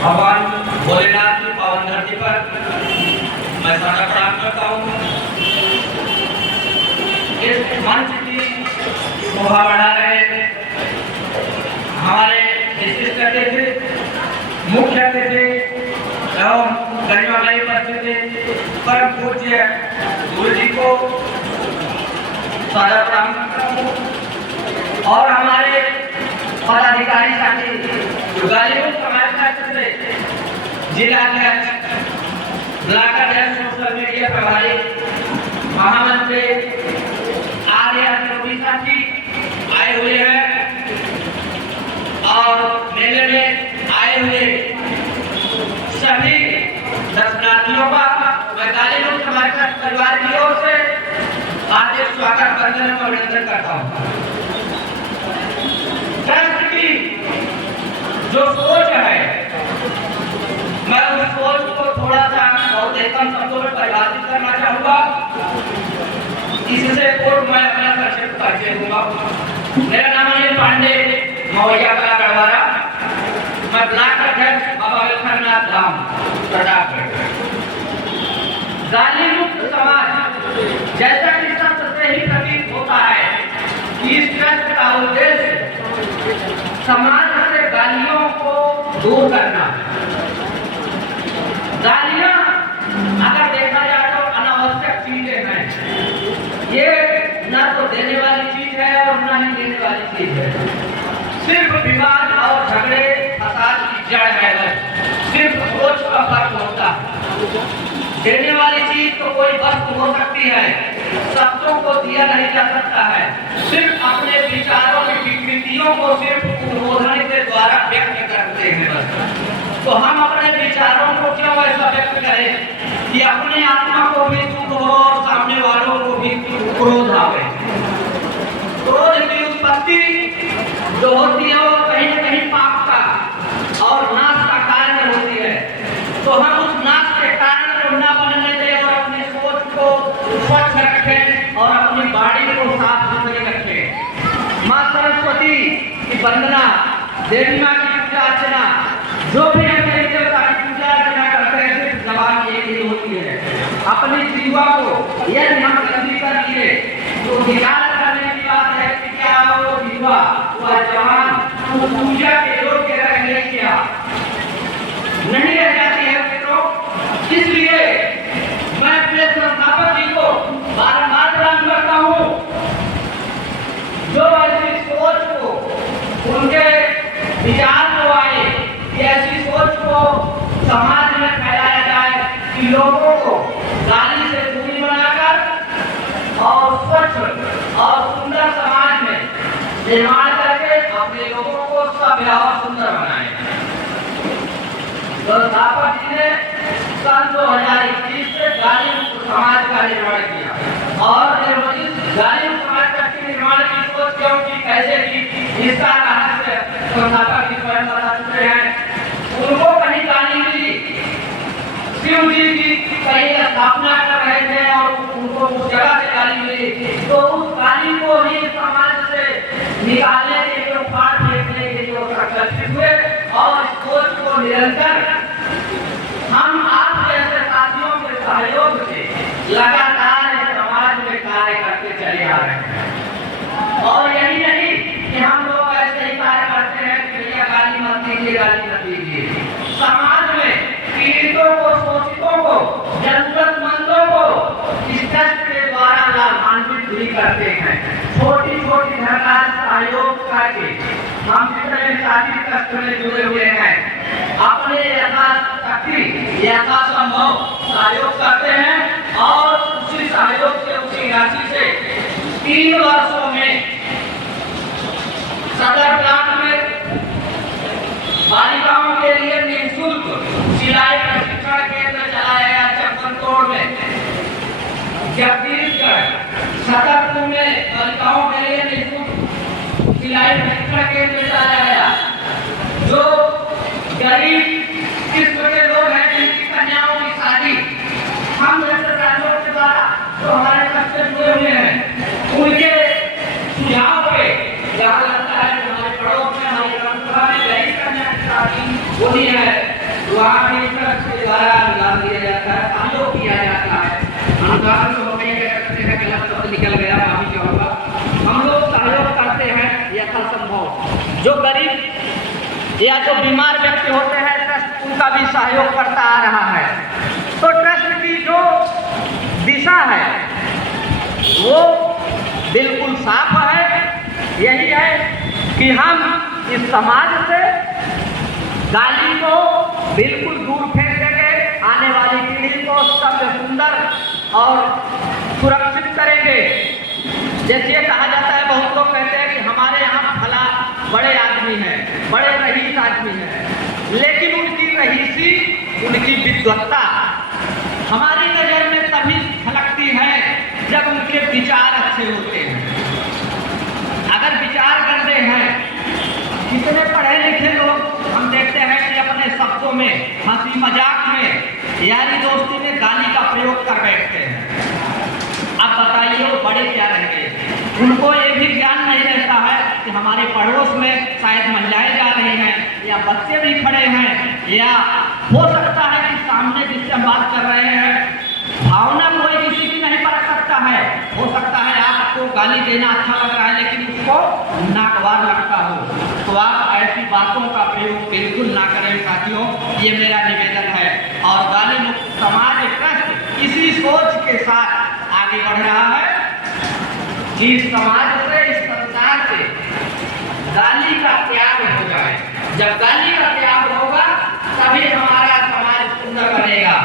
भगवान भोलेनाथ की पावन धरती पर मैं सादर प्रणाम करता हूँ। इस मंच की शोभा बढ़ा रहे हमारे विशिष्ट अतिथि, मुख्य अतिथि एवं गणमान्य उपस्थिति परम पूज्य गुरु जी को सादर प्रणाम करता हूँ और हमारे पदाधिकारी साथी जो गालियों समाज से जिला अध्यक्ष, ब्लॉक अध्यक्ष, सोशल मीडिया प्रभारी, महामंत्री आर्य साथी आए हुए हैं और मेले में आए हुए सभी दर्शनार्थियों का मैं गालियों समाज का परिवार की ओर से हार्दिक स्वागत वंदन और अभिनंदन करता हूँ। राष्ट्र की जो सोच है, मैं उस सोच को थोड़ा सा बहुत कम शब्दों में परिभाषित करना चाहूँगा। इससे पूर्व मैं अपना संक्षिप्त परिचय दूंगा। मेरा नाम अनिल पांडे, मवैया कला गढ़वारा। मैं ब्लॉक अध्यक्ष बाबा विलखनाथ धाम प्रतापगढ़। गाली मुक्त समाज जैसा कि शब्द से ही प्रतीत होता है कि इस ट्रस्ट का उद्देश्य समाज से गालियों को दूर करना है। गालियां अगर देखा जाए तो अनावश्यक चीजें हैं। ये ना तो देने वाली चीज है और ना ही लेने वाली चीज है। सिर्फ विवाद और झगड़े फसाद की जड़ है। सिर्फ सोच का फर्क होता है। देने वाली चीज तो कोई वस्तु हो सकती है, शब्दों को दिया नहीं जा सकता है। सिर्फ अपने विचारों की विकृतियों को सिर्फ उद्बोधन के द्वारा व्यक्त करते हैं बस। तो हम अपने विचारों को क्यों ऐसा व्यक्त करें कि अपने आत्मा को भी सुख हो और सामने वालों को भी क्रोध आवे। क्रोध की उत्पत्ति जो होती है वो कहीं न कहीं पाप का और नाश का कारण होती है। तो हम उस नाश के कारण को न बनने दें और अपनी सोच को स्वच्छ रखें और अपनी वाणी को साफ सुथरी रखें। माँ सरस्वती की वंदना, देवी माँ की पूजा अर्चना, जो भी हम देवी देवता की पूजा अर्चना करते हैं सिर्फ जबान एक ही होती है। अपनी जीवा को यदि हम गंदी कर लिए तो विचार करने की बात है कि क्या वो जीवा वह जवान पूजा के योग्य रह क्या नहीं रह जाती है मित्रों। इसलिए मैं अपने संस्थापक जी को बारंबार प्रणाम करता हूँ जो ऐसी सोच को उनके विचार को आए कि ऐसी सोच को समाज में फैलाया जाए कि लोगों को गाली से दूरी बनाकर और स्वच्छ और सुंदर समाज में निर्माण करके अपने लोगों को सभ्य और सुंदर बनाए। संस्थापक जी ने सन 2021 से गाली मुक्त समाज का निर्माण किया और इस गाली मुक्त समाज का निर्माण की सोच क्यों की, कैसे की, इसका रहस्य संस्थापक जी स्वयं बता चुके हैं। उनको कहीं गाली मिली, शिव जी की कहीं स्थापना कर रहे थे और उनको उस जगह से गाली मिली, तो उस गाली को ही समाज से निकालने के लिए, फाड़ फेंकने के लिए संकल्पित हुए और इस सोच को निरंतर हम आप जैसे साथियों के सहयोग से लगातार इस समाज में कार्य करते चले आ रहे हैं। और यही नहीं कि हम लोग ऐसे ही कार्य करते हैं कि भैया गाली मत दीजिए, गाली मत दीजिए। समाज में पीड़ितों को, शोषितों को, जरूरतमंदों को इस ट्रस्ट के द्वारा लाभान्वित भी करते हैं। छोटी छोटी धनराशि सहयोग करके हम जितने साथी ट्रस्ट में जुड़े हुए हैं अपने यथाशक्ति यथासंभव सहयोग करते हैं और उसी सहयोग से, उसी राशि से 3 वर्षों में सदर ब्लॉक में बालिकाओं के लिए निःशुल्क सिलाई प्रशिक्षण केंद्र चलाया गया। चक्करतोड़ में, जगदीशगढ़, छतरपुर में बालिकाओं के लिए निःशुल्क सिलाई प्रशिक्षण केंद्र चलाया गया। जो गरीब किस्म के लोग हैं जिनकी कन्याओं की शादी हम जैसे सहयोग के द्वारा जो हमारे सबसे जुड़े हुए हैं उनके सुझाव पे जहाँ लगता है कि हमारे पड़ोस में, हमारी परंपरा में गरीब कन्या की शादी होनी है वहाँ भी ट्रस्ट के द्वारा अनुदान दिया जाता है, सहयोग किया जाता है। अनुदान तो हम नहीं कह सकते हैं, गलत शब्द निकल गया, माफी चाहूँगा। हम लोग सहयोग करते हैं यथासंभव। जो गरीब या जो बीमार व्यक्ति होते हैं, ट्रस्ट उनका भी सहयोग करता आ रहा है। तो ट्रस्ट की जो दिशा है वो बिल्कुल साफ है। यही है कि हम इस समाज से गाली को बिल्कुल दूर फेंक देंगे, आने वाली पीढ़ी को सभ्य, सुंदर और सुरक्षित करेंगे। जैसे कहा जाता है, बहुत लोग कहते हैं कि हमारे यहाँ फला बड़े आदमी हैं, बड़े रईस आदमी हैं, लेकिन उनकी रईसी, उनकी विद्वत्ता हमारी नजर में तभी झलकती है जब उनके विचार अच्छे होते हैं। अगर विचार गंदे हैं, कितने पढ़े लिखे लोग हम देखते हैं कि अपने शब्दों में, हंसी मजाक में, यारी दोस्ती में गाली का प्रयोग कर बैठते हैं। अब बताइए वो बड़े क्या रहेंगे? उनको ये भी ज्ञान नहीं रहता है कि हमारे पड़ोस में शायद महिलाएं जा रही हैं या बच्चे भी खड़े हैं, या हो सकता है कि सामने जिससे हम बात कर रहे हैं, भावना कोई किसी की नहीं परख सकता है। हो सकता है आपको गाली देना अच्छा लग रहा है लेकिन उसको नागवार लगता हो, तो आप ऐसी बातों का प्रयोग बिल्कुल ना करें साथियों, ये मेरा निवेदन है। और गाली मुक्त समाज ट्रस्ट इसी सोच के साथ आगे बढ़ रहा है कि इस समाज से, इस संसार से गाली का त्याग हो जाए। जब गाली का त्याग होगा तभी हमारा समाज सुंदर बनेगा।